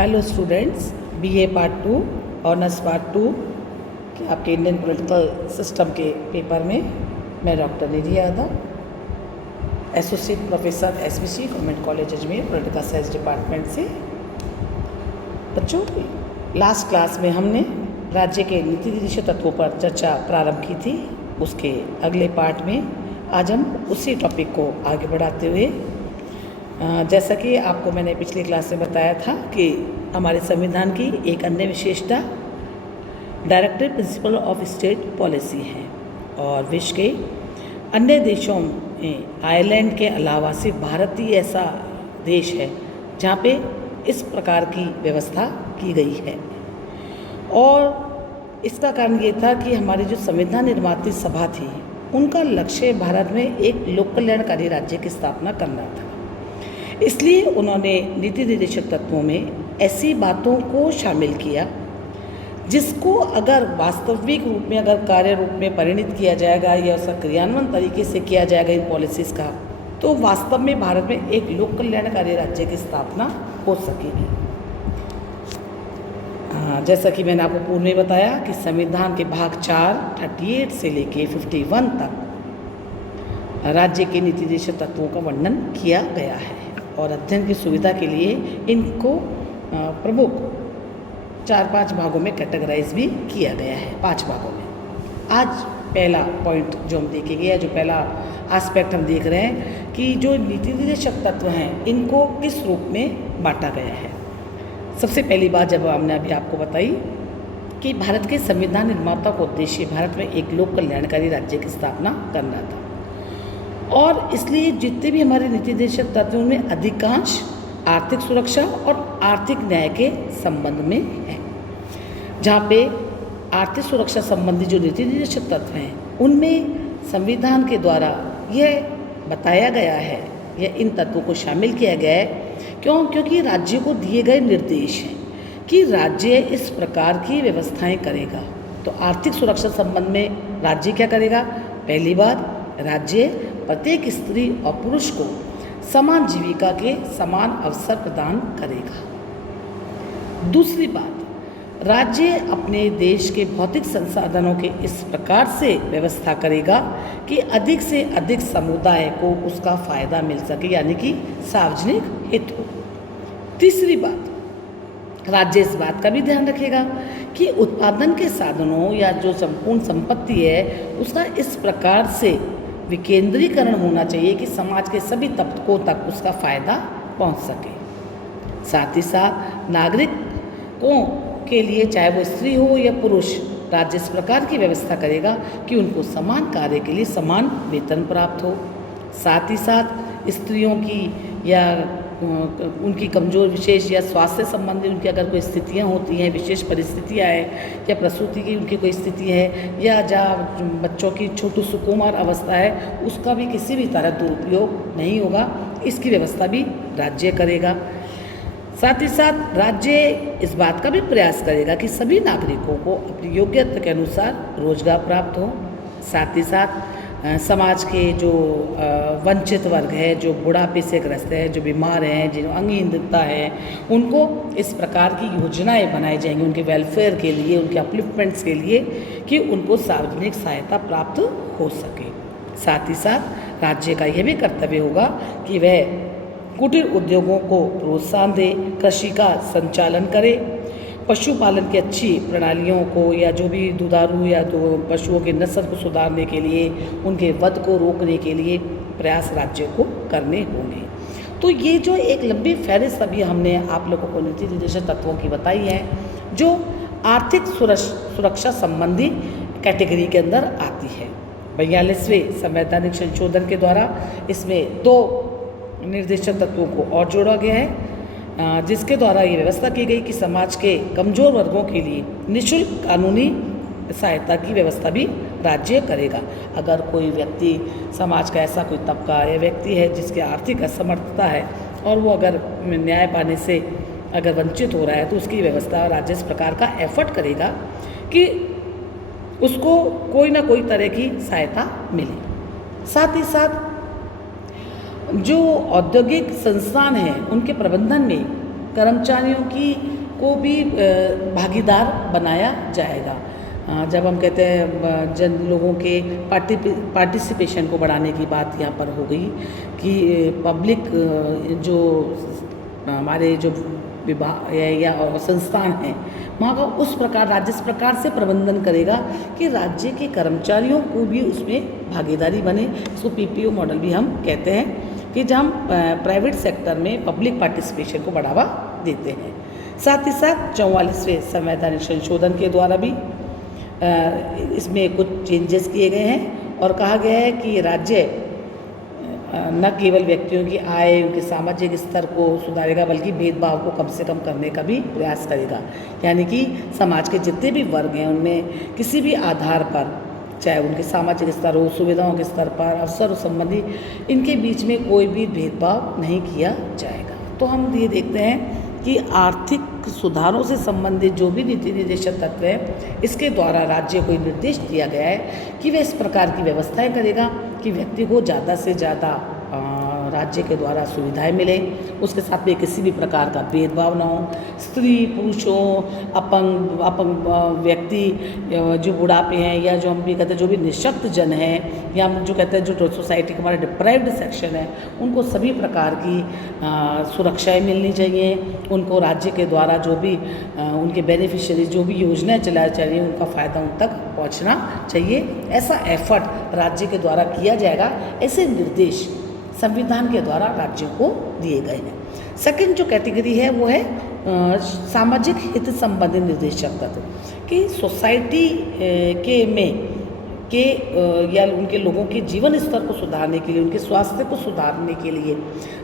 Hello students, BA part 2 honours part 2 के आपके Indian political system के पेपर में मैं doctor Nidhi Yadav, associate professor SBC government college Ajmer, political science department से। बच्चों, लास्ट क्लास में हमने राज्य के नीति निर्देशक तत्वों पर चर्चा प्रारंभ की थी। उसके अगले पार्ट में आज हम उसी टॉपिक को आगे बढ़ाते हुए, जैसा कि आपको मैंने पिछली क्लास में बताया था कि हमारे संविधान की एक अन्य विशेषता directive principle of state policy है और विश्व के अन्य देशों में आयरलैंड के अलावा सिर्फ भारत ही ऐसा देश है जहाँ पे इस प्रकार की व्यवस्था की गई है। और इसका कारण ये था कि हमारी जो संविधान निर्मात्री सभा थी, उनका लक्ष्य भारत में एक लोक कल्याणकारी राज्य की स्थापना करना था। इसलिए उन्होंने नीति निर्देशक तत्वों में ऐसी बातों को शामिल किया जिसको अगर वास्तविक रूप में अगर कार्य रूप में परिणित किया जाएगा या उसका क्रियान्वयन तरीके से किया जाएगा इन पॉलिसीज़ का, तो वास्तव में भारत में एक लोक कल्याणकारी राज्य की स्थापना हो सकेगी। जैसा कि मैंने आपको पूर्व में बताया कि संविधान के भाग 4 38 से लेके 51 तक राज्य के नीति निर्देशक तत्वों का वर्णन किया गया है और अध्ययन की सुविधा के लिए इनको प्रमुख 4-5 भागों में कैटेगराइज भी किया गया है, 5 भागों में। आज पहला पॉइंट जो हम देखेंगे, जो पहला एस्पेक्ट हम देख रहे हैं कि जो नीति निर्देशक तत्व हैं, इनको किस रूप में बांटा गया है। सबसे पहली बात जब हमने अभी आपको बताई कि भारत के संविधान निर्माता का उद्देश्य भारत में एक लोक कल्याणकारी राज्य की स्थापना करना था और इसलिए जितने भी हमारे नीति निर्देशक तत्वों में अधिकांश आर्थिक सुरक्षा और आर्थिक न्याय के संबंध में है। जहाँ पे आर्थिक सुरक्षा संबंधी जो नीति निर्देशक तत्व हैं, उनमें संविधान के द्वारा यह बताया गया है, यह इन तत्वों को शामिल किया गया है। क्योंकि राज्य को दिए गए निर्देश हैं कि राज्य इस प्रकार की व्यवस्थाएं करेगा। तो आर्थिक सुरक्षा संबंध में राज्य क्या करेगा? पहली बात, राज्य प्रत्येक स्त्री और पुरुष को समान जीविका के समान अवसर प्रदान करेगा। दूसरी बात, राज्य अपने देश के भौतिक संसाधनों के इस प्रकार से व्यवस्था करेगा कि अधिक से अधिक समुदाय को उसका फायदा मिल सके, यानी कि सार्वजनिक हित हो। तीसरी बात, राज्य इस बात का भी ध्यान रखेगा कि उत्पादन के साधनों या जो संपूर्ण संपत्ति है, उसका इस प्रकार से विकेंद्रीकरण होना चाहिए कि समाज के सभी तबकों तक उसका फायदा पहुंच सके। साथ ही साथ नागरिकों के लिए, चाहे वो स्त्री हो या पुरुष, राज्य इस प्रकार की व्यवस्था करेगा कि उनको समान कार्य के लिए समान वेतन प्राप्त हो। साथ ही साथ स्त्रियों की या उनकी कमज़ोर विशेष या स्वास्थ्य संबंधी उनकी अगर कोई स्थितियां होती हैं, विशेष परिस्थितियां हैं या प्रसूति की उनकी कोई स्थिति है या जहाँ बच्चों की छोटी सुकुमार अवस्था है, उसका भी किसी भी तरह दुरुपयोग नहीं होगा, इसकी व्यवस्था भी राज्य करेगा। साथ ही साथ राज्य इस बात का भी प्रयास करेगा कि सभी नागरिकों को अपनी योग्यता के अनुसार रोजगार प्राप्त हो। साथ ही साथ समाज के जो वंचित वर्ग है, जो बुढ़ापे से ग्रस्त है, जो बीमार हैं, जिन्हें अंगहीनता है, उनको इस प्रकार की योजनाएं बनाई जाएंगी उनके वेलफेयर के लिए, उनके अपलिफ्टमेंट्स के लिए, कि उनको सार्वजनिक सहायता प्राप्त हो सके। साथ ही साथ राज्य का यह भी कर्तव्य होगा कि वह कुटीर उद्योगों को प्रोत्साहन दे, कृषि का संचालन करे, पशुपालन की अच्छी प्रणालियों को या जो भी दुधारू या पशुओं की नस्ल को सुधारने के लिए, उनके वध को रोकने के लिए प्रयास राज्य को करने होंगे। तो ये जो एक लंबी फहरिस्त अभी हमने आप लोगों को नीति निर्देशक तत्वों की बताई है, जो आर्थिक सुरक्षा संबंधी कैटेगरी के अंदर आती है। 42वें संवैधानिक संशोधन के द्वारा इसमें 2 निर्देशक तत्वों को और जोड़ा गया है, जिसके द्वारा ये व्यवस्था की गई कि समाज के कमज़ोर वर्गों के लिए निःशुल्क कानूनी सहायता की व्यवस्था भी राज्य करेगा। अगर कोई व्यक्ति, समाज का ऐसा कोई तबका या व्यक्ति है जिसकी आर्थिक असमर्थता है और वो अगर न्याय पाने से अगर वंचित हो रहा है, तो उसकी व्यवस्था राज्य इस प्रकार का एफर्ट करेगा कि उसको कोई ना कोई तरह की सहायता मिले। साथ ही साथ जो औद्योगिक संस्थान हैं, उनके प्रबंधन में कर्मचारियों की को भी भागीदार बनाया जाएगा। जब हम कहते हैं जन लोगों के पार्टिसिपेशन को बढ़ाने की बात यहाँ पर हो गई कि पब्लिक जो हमारे जो विभाग या संस्थान हैं वहाँ का उस प्रकार राज्य इस प्रकार से प्रबंधन करेगा कि राज्य के कर्मचारियों को भी उसमें भागीदारी बने। इसको पीपीओ मॉडल भी हम कहते हैं कि जब हम प्राइवेट सेक्टर में पब्लिक पार्टिसिपेशन को बढ़ावा देते हैं। साथ ही साथ 44वें संवैधानिक संशोधन के द्वारा भी इसमें कुछ चेंजेस किए गए हैं और कहा गया है कि राज्य न केवल व्यक्तियों की आय उनके सामाजिक स्तर को सुधारेगा बल्कि भेदभाव को कम से कम करने का भी प्रयास करेगा। यानी कि समाज के जितने भी वर्ग हैं उनमें किसी भी आधार पर, चाहे उनके सामाजिक स्तर हो, सुविधाओं के स्तर पर, अवसर संबंधी, इनके बीच में कोई भी भेदभाव नहीं किया जाएगा। तो हम ये देखते हैं कि आर्थिक सुधारों से संबंधित जो भी नीति निर्देशक तत्व है इसके द्वारा राज्य को निर्देश दिया गया है कि वह इस प्रकार की व्यवस्थाएं करेगा कि व्यक्ति को ज़्यादा से ज़्यादा राज्य के द्वारा सुविधाएं मिले, उसके साथ में किसी भी प्रकार का भेदभाव ना हो। स्त्री पुरुषों, अपंग व्यक्ति, जो बुढ़ापे हैं या जो हम भी कहते हैं जो भी निःशक्त जन हैं या हम जो कहते हैं जो सोसाइटी के हमारे डिप्राइव्ड सेक्शन है उनको सभी प्रकार की सुरक्षाएं मिलनी चाहिए। उनको राज्य के द्वारा जो भी उनके बेनिफिशियरी जो भी योजनाएं चलाई जा रही हैं उनका फ़ायदा उन तक पहुंचना चाहिए। ऐसा एफर्ट राज्य के द्वारा किया जाएगा, ऐसे निर्देश संविधान के द्वारा राज्यों को दिए गए हैं। सेकंड जो कैटेगरी है वो है सामाजिक हित संबंधी निर्देशक तत्व कि सोसाइटी या उनके लोगों के जीवन स्तर को सुधारने के लिए, उनके स्वास्थ्य को सुधारने के लिए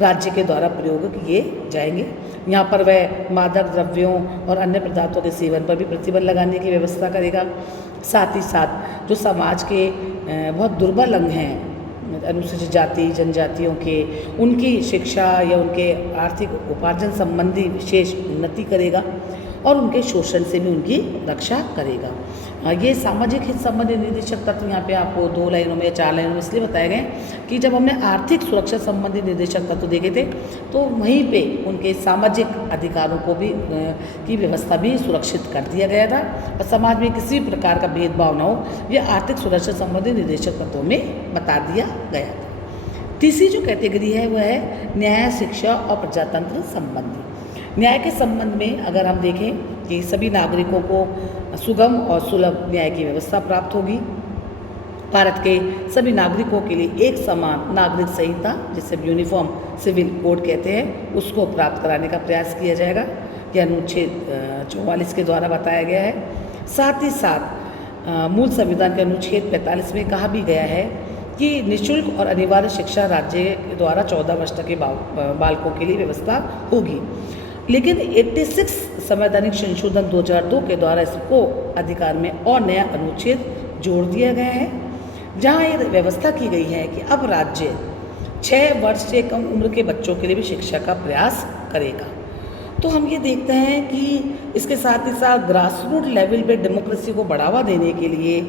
राज्य के द्वारा प्रयोग किए जाएंगे। यहाँ पर वह मादक द्रव्यों और अन्य पदार्थों के सेवन पर भी प्रतिबंध लगाने की व्यवस्था करेगा। साथ ही साथ जो समाज के बहुत दुर्बल अंग हैं, अनुसूचित जाति जनजातियों के, उनकी शिक्षा या उनके आर्थिक उपार्जन संबंधी विशेष उन्नति करेगा और उनके शोषण से भी उनकी रक्षा करेगा। ये सामाजिक हित संबंधी निर्देशक तत्व यहाँ पे आपको 2 लाइनों में या 4 लाइनों में इसलिए बताए गए कि जब हमने आर्थिक सुरक्षा संबंधी निर्देशक तत्व देखे थे तो वहीं पे उनके सामाजिक अधिकारों को भी की व्यवस्था भी सुरक्षित कर दिया गया था और समाज में किसी भी प्रकार का भेदभाव न हो, ये आर्थिक सुरक्षा संबंधी निर्देशक तत्वों में बता दिया गया था। तीसरी जो कैटेगरी है वह है न्याय, शिक्षा और प्रजातंत्र संबंधी। न्याय के संबंध में अगर हम देखें कि सभी नागरिकों को सुगम और सुलभ न्याय की व्यवस्था प्राप्त होगी। भारत के सभी नागरिकों के लिए एक समान नागरिक संहिता, जिसे यूनिफॉर्म सिविल कोड कहते हैं, उसको प्राप्त कराने का प्रयास किया जाएगा। यह अनुच्छेद 44 के द्वारा बताया गया है। साथ ही साथ मूल संविधान के अनुच्छेद 45 में कहा भी गया है कि निःशुल्क और अनिवार्य शिक्षा राज्य के द्वारा 14 वर्ष तक के बालकों के लिए व्यवस्था होगी। लेकिन 86 संवैधानिक संशोधन 2002 के द्वारा इसको अधिकार में और नया अनुच्छेद जोड़ दिया गया है, जहां ये व्यवस्था की गई है कि अब राज्य 6 वर्ष से कम उम्र के बच्चों के लिए भी शिक्षा का प्रयास करेगा। तो हम ये देखते हैं कि इसके साथ ही साथ ग्रास रूट लेवल पे डेमोक्रेसी को बढ़ावा देने के लिए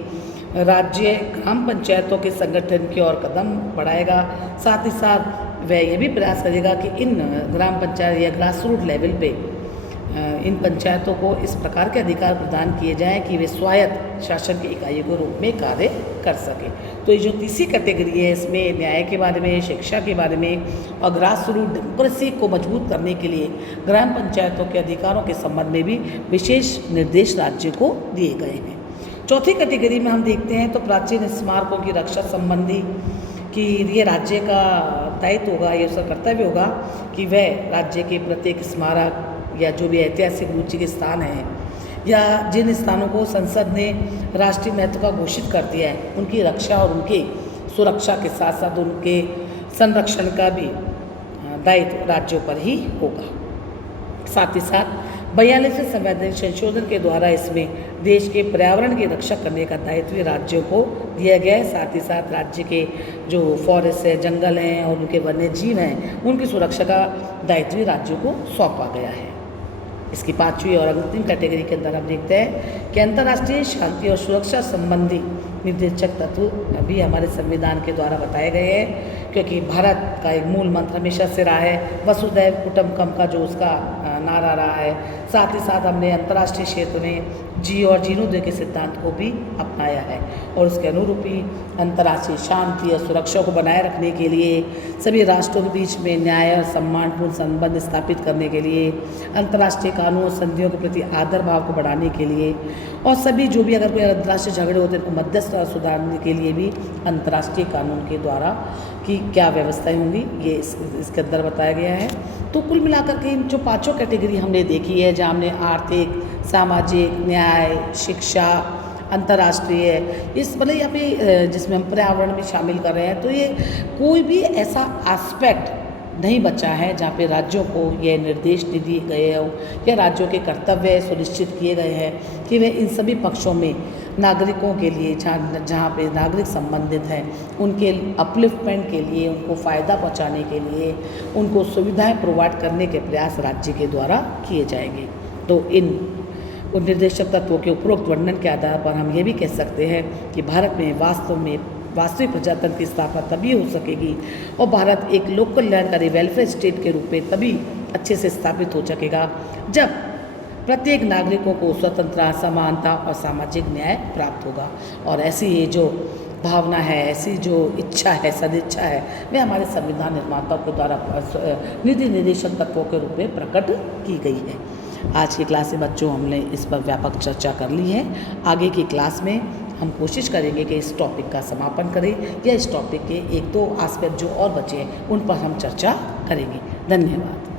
राज्य ग्राम पंचायतों के संगठन की ओर कदम बढ़ाएगा। साथ ही साथ वह ये भी प्रयास करेगा कि इन ग्राम पंचायत या ग्रास रूट लेवल पे इन पंचायतों को इस प्रकार के अधिकार प्रदान किए जाएं कि वे स्वायत्त शासन की इकाइयों के रूप में कार्य कर सकें। तो ये जो तीसरी कैटेगरी है इसमें न्याय के बारे में, शिक्षा के बारे में और ग्रास रूट डेमोक्रेसी को मजबूत करने के लिए ग्राम पंचायतों के अधिकारों के संबंध में भी विशेष निर्देश राज्य को दिए गए हैं। चौथी कैटेगरी में हम देखते हैं तो प्राचीन स्मारकों की रक्षा संबंधी कि ये राज्य का दायित्व होगा, ये उसका कर्तव्य होगा कि वह राज्य के प्रत्येक स्मारक या जो भी ऐतिहासिक रुचि के स्थान हैं या जिन स्थानों को संसद ने राष्ट्रीय महत्व का घोषित कर दिया है उनकी रक्षा और उनके सुरक्षा के साथ साथ उनके संरक्षण का भी दायित्व राज्यों पर ही होगा। साथ ही साथ 42वें संवैधानिक संशोधन के द्वारा इसमें देश के पर्यावरण की रक्षा करने का दायित्व राज्यों को दिया गया है। साथ ही साथ राज्य के जो फॉरेस्ट है, जंगल हैं और उनके वन्य जीव हैं उनकी सुरक्षा का दायित्व राज्यों को सौंपा गया है। इसकी 5वीं और अंतिम कैटेगरी के अंदर हम देखते हैं कि अंतर्राष्ट्रीय शांति और सुरक्षा संबंधी निर्देशक तत्व भी हमारे संविधान के द्वारा बताए गए हैं, क्योंकि भारत का एक मूल मंत्र हमेशा से रहा है वसुधैव कुटुंबकम का जो उसका नारा रहा है। साथ ही साथ हमने अंतर्राष्ट्रीय क्षेत्र में जी और जीर्णोदय के सिद्धांत को भी अपनाया है और उसके अनुरूप ही अंतर्राष्ट्रीय शांति और सुरक्षा को बनाए रखने के लिए, सभी राष्ट्रों के बीच में न्याय और सम्मानपूर्ण संबंध स्थापित करने के लिए, अंतर्राष्ट्रीय कानून और संधियों के प्रति आदर भाव को बढ़ाने के लिए और सभी जो भी अगर कोई अंतर्राष्ट्रीय झगड़े होते हैं तो मध्यस्थ सुधारने के लिए भी अंतर्राष्ट्रीय कानून के द्वारा की क्या व्यवस्थाएं होंगी ये इसके अंदर बताया गया है। तो कुल मिलाकर के इन जो पांचों कैटेगरी हमने देखी है, जहाँ हमने आर्थिक, सामाजिक, न्याय, शिक्षा, अंतर्राष्ट्रीय, इस मतलब यहाँ पे जिसमें हम पर्यावरण भी शामिल कर रहे हैं, तो ये कोई भी ऐसा एस्पेक्ट नहीं बचा है जहाँ पे राज्यों को ये निर्देश दे दिए गए हो या राज्यों के कर्तव्य सुनिश्चित किए गए हैं कि वे इन सभी पक्षों में नागरिकों के लिए जहाँ पे नागरिक संबंधित हैं उनके अपलिफ्टमेंट के लिए, उनको फ़ायदा पहुँचाने के लिए, उनको सुविधाएं प्रोवाइड करने के प्रयास राज्य के द्वारा किए जाएंगे। तो इन उन निर्देशक तत्वों के उपरोक्त वर्णन के आधार पर हम ये भी कह सकते हैं कि भारत में वास्तविक प्रजातंत्र की स्थापना तभी हो सकेगी और भारत एक लोक कल्याणकारी वेलफेयर स्टेट के रूप में तभी अच्छे से स्थापित हो सकेगा जब प्रत्येक नागरिकों को स्वतंत्रता, समानता और सामाजिक न्याय प्राप्त होगा। और ऐसी ये जो भावना है, ऐसी जो इच्छा है, सदिच्छा है, वे हमारे संविधान निर्माताओं के द्वारा नीति निर्देशक तत्वों के रूप में प्रकट की गई है। आज की क्लास में बच्चों हमने इस पर व्यापक चर्चा कर ली है। आगे की क्लास में हम कोशिश करेंगे कि इस टॉपिक का समापन करें या इस टॉपिक के एक दो एस्पेक्ट जो और बचे हैं उन पर हम चर्चा करेंगे। धन्यवाद।